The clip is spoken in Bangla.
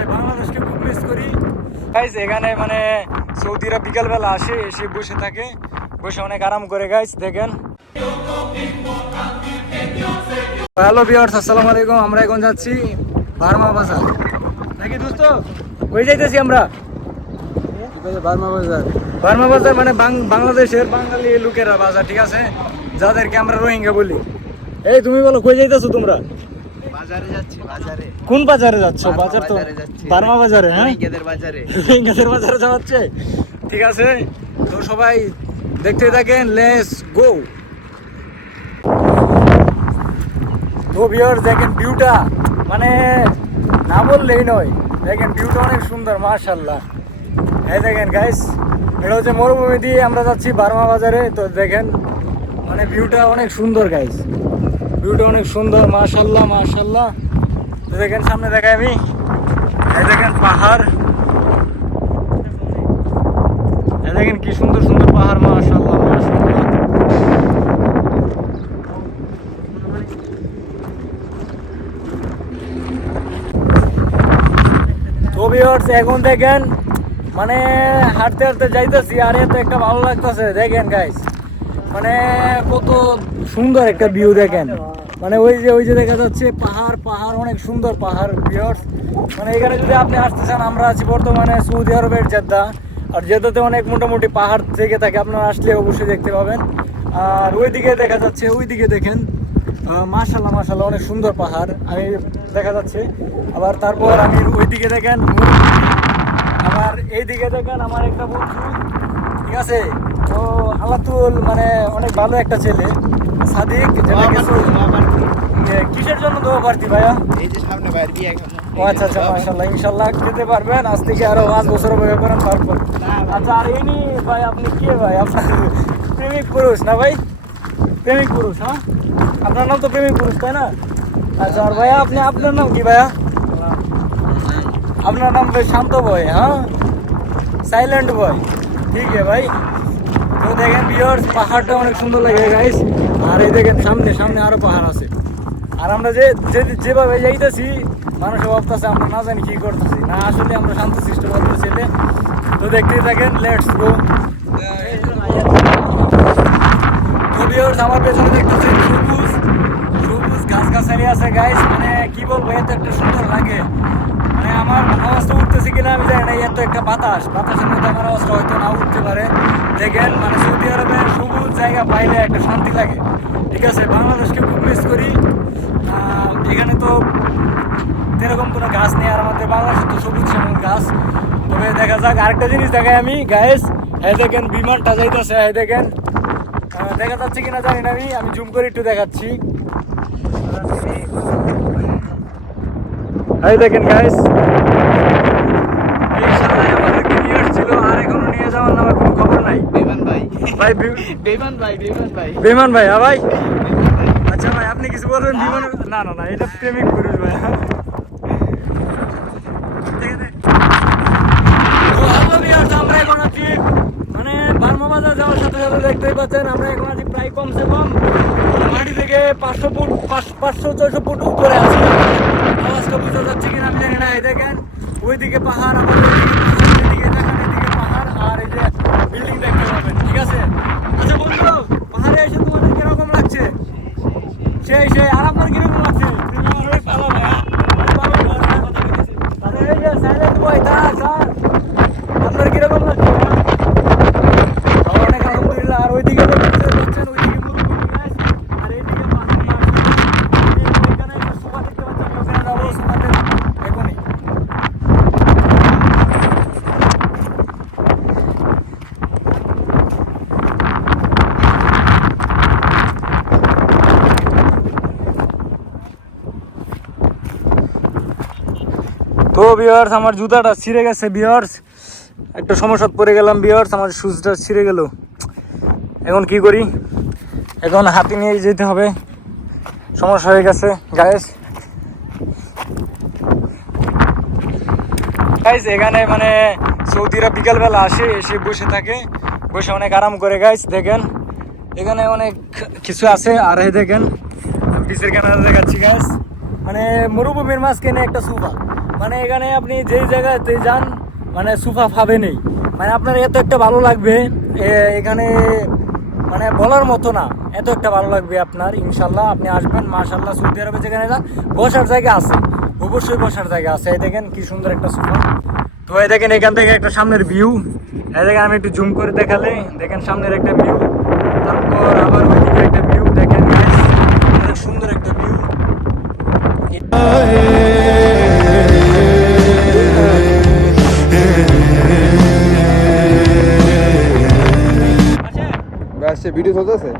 আছে, বাংলাদেশকে খুব মিস করি গাইস। এখানে মানে সৌদিরা বিকালবেলা আসে, এসে বসে থাকে, বসে অনেক আরাম করে গাইস। দেখেন, হ্যালো ভিউয়ার্স, আসসালামু আলাইকুম। আমরা এখন যাচ্ছি বার্মা বাজার নাকি দোস্ত? কই যাইতেছি আমরা? বার্মা বাজার মানে বাংলাদেশের বাঙালি লোকেরা বাজার, ঠিক আছে, যাদেরকে আমরা রোহিঙ্গা বলি। এই তুমি বলো, কই যাইতেছো তোমরা? বাজারে যাচ্ছি, বাজারে। কোন বাজারে যাচ্ছ? বাজার তো বার্মা বাজারে। হ্যাঁ, রোহিঙ্গাদের বাজারে। রোহিঙ্গাদের বাজারে যাচ্ছে, ঠিক আছে। তো সবাই দেখতে থাকেন, লেটস গো। তো ভিউয়ার্স দেখেন ভিউটা, মানে না বললেই নয়। দেখেন ভিউটা অনেক সুন্দর, মাশাআল্লাহ। এই দেখেন গাইস, এটা হচ্ছে মরুভূমি দিয়ে আমরা যাচ্ছি বার্মা বাজারে। তো দেখেন মানে ভিউটা অনেক সুন্দর গাইস, ভিউটা অনেক সুন্দর, মাশাআল্লাহ মাশাআল্লাহ। তো দেখেন সামনে দেখাই আমি, এই দেখেন পাহাড়, এই দেখেন কি সুন্দর সুন্দর পাহাড়, মাশাআল্লাহ মাশাআল্লাহ। তো ভিউয়ার্স এখন দেখেন মানে হাঁটতে হাঁটতে যাইতেছি, আর এত একটা ভালো লাগতেছে। দেখেন গাইস, মানে কত সুন্দর একটা ভিউ। দেখেন মানে ওই যে দেখা যাচ্ছে পাহাড়, পাহাড় অনেক সুন্দর পাহাড় ভিউয়ার্স। মানে এখানে যদি আপনি আসতে চান, আমরা আছি বর্তমানে সৌদি আরবের জেদ্দা, আর জেদ্দাতে অনেক মোটামুটি পাহাড় থেকে থাকে, আপনারা আসলে অবশ্যই দেখতে পাবেন। আর ওইদিকে দেখা যাচ্ছে, ওইদিকে দেখেন মাশাআল্লাহ মাশাআল্লাহ অনেক সুন্দর পাহাড় আমি দেখা যাচ্ছে। আবার তারপর আমি ওইদিকে দেখেন, আবার এইদিকে দেখেন আমার একটা বন্ধু, ঠিক আছে, তো আলাতুল, মানে অনেক ভালো একটা ছেলে, সাদিক, কিসের জন্য দেবো প্রার্থী ভাইয়া? এই যে সামনে বাইরে বিয়ে এখন। ও আচ্ছা আচ্ছা, মাশাআল্লাহ, ইনশাআল্লাহ খেতে পারবেন। আজ থেকে আরো 5 বছর বয়স করেন তারপর। আচ্ছা, আর ইনি ভাই, আপনি কে ভাই? আপনার প্রেমিক পুরুষ না ভাই? প্রেমিক পুরুষ, হ্যাঁ, আপনার নাম তো প্রেমিক পুরুষ, তাই না? আচ্ছা, আর ভাইয়া আপনি, আপনার নাম কি ভাইয়া? আপনার নাম ভাই শান্ত বয়, হ্যাঁ, সাইলেন্ট বয়, ঠিক আছে ভাই। তো দেখেন ভিউয়ার্স, পাহাড়টা অনেক সুন্দর লাগে গাইস। আর এই দেখেন সামনে সামনে আরো পাহাড় আছে। আর আমরা যেভাবে যাইতেছি, মানুষ ভাবতেছে আমরা না জানি কি করতেছি, না আসলে আমরা শান্তশিষ্ট ভদ্র ছেলে। তো দেখতেই থাকেন, লেটস গো। তো ভিউয়ার্স, আমার পেছনে দেখতেছেন সবুজ সবুজ গাছগাছালি আছে গাইস। মানে কি বলবো, এত একটা সুন্দর লাগে। মানে আমার আওয়াজটা উঠতেছে কিনা আমি জানি না, এত একটা বাতাসের মধ্যে আমার আওয়াজটা হয়তো না উঠতে পারে। দেখেন মানে সৌদি আরবের সবুজ জায়গা পাইলে একটা শান্তি লাগে, ঠিক আছে। বাংলাদেশকে খুব মিস করি। এখানে তো এরকম কোনো গাছ নেই, আর আমাদের বাংলাদেশে তো সবুজ শ্যামল গাছ। তবে দেখা যাক, আরেকটা জিনিস দেখাই আমি গাইস। এই দেখেন বিমানটা যাইতেছে, এই দেখেন, দেখা যাচ্ছে কিনা জানি না, আমি জুম করে একটু দেখাচ্ছি। এই দেখেন গাইস, এই শালায় আমাদেরকে নিয়ে আসছিল, আর এখনো নিয়ে যাওয়ার নামে কোনো খবর নাই। বেমান ভাই, ভাই বেমান ভাই, বেমান ভাই, বেমান ভাই, হ্যাঁ ভাই। আচ্ছা ভাই, আপনি কিছু বলবেন বিমান? না না না, এটা প্রেমিক পুরুষ ভাই। আমরা এখন আছি মানে বার্মা বাজার যাওয়ার সাথে সাথে দেখতেই পাচ্ছেন, আমরা এখন আছি প্রায় কমসে কম মাটি থেকে 500 ফুট 500-600 ফুট উপরে আছি। আওয়াজটা বোঝা যাচ্ছে কিনা আমি জানি না। এই দেখেন ওইদিকে পাহাড়, আমার এদিকে দেখেন, এদিকে পাহাড়, আর এই যে বিল্ডিং দেখতে পাবেন, ঠিক আছে। আচ্ছা বন্ধু, পাহাড়ে এসে তোমাদের কিরকম লাগছে? সেই আর আপনার কিরকম লাগছে? আপনার কিরকম লাগছে? অনেক আলহামদুলিল্লাহ। আর ওইদিকে দেখছেন, ওইদিকে মরুভূমি গাছ, আর এইদিকে পাহাড়, এখানে একটা সোফা দেখতে পাচ্ছেন, ওখানে যাবো সোফাতে এখনই। তো ভিউয়ার্স, আমার জুতাটা ছিঁড়ে গেছে ভিউয়ার্স, একটা সমস্যাত পড়ে গেলাম ভিউয়ার্স, আমার শুজটা ছিঁড়ে গেল। এখন কি করি? এখন হাতে নিয়ে যেতে হবে, সমস্যা হয়ে গেছে গাইস। গাইস এখানে মানে সৌদিরা বিকালবেলা আসে, এসে বসে থাকে, বসে অনেক আরাম করে গাইস। দেখেন এখানে অনেক কিছু আছে। আর এই দেখেন বিচের কিনারে দেখাচ্ছি গাইস, মানে মরুভূমির মাঝখানে একটা সোফা, মানে এখানে আপনি যেই জায়গাতে যান মানে সোফা পাবেনই, মানে আপনার এত একটা ভালো লাগবে এখানে, মানে বলার মতো না, এত একটা ভালো লাগবে আপনার। ইনশাল্লাহ আপনি আসবেন, মাশাল্লাহ সৌদি আরবে যেখানে যান বসার জায়গা আছে, অবশ্যই বসার জায়গা আছে। এই দেখেন কি সুন্দর একটা সোফা। তো এই দেখেন এখান থেকে একটা সামনের ভিউ, এই দেখেন আমি একটু জুম করে দেখালে দেখেন সামনের একটা ভিউ, তারপর আবার ওইদিকে একটা ভিউ দেখেন guys, অনেক সুন্দর একটা ভিউ। আসছে ভিডিও চলতেছে।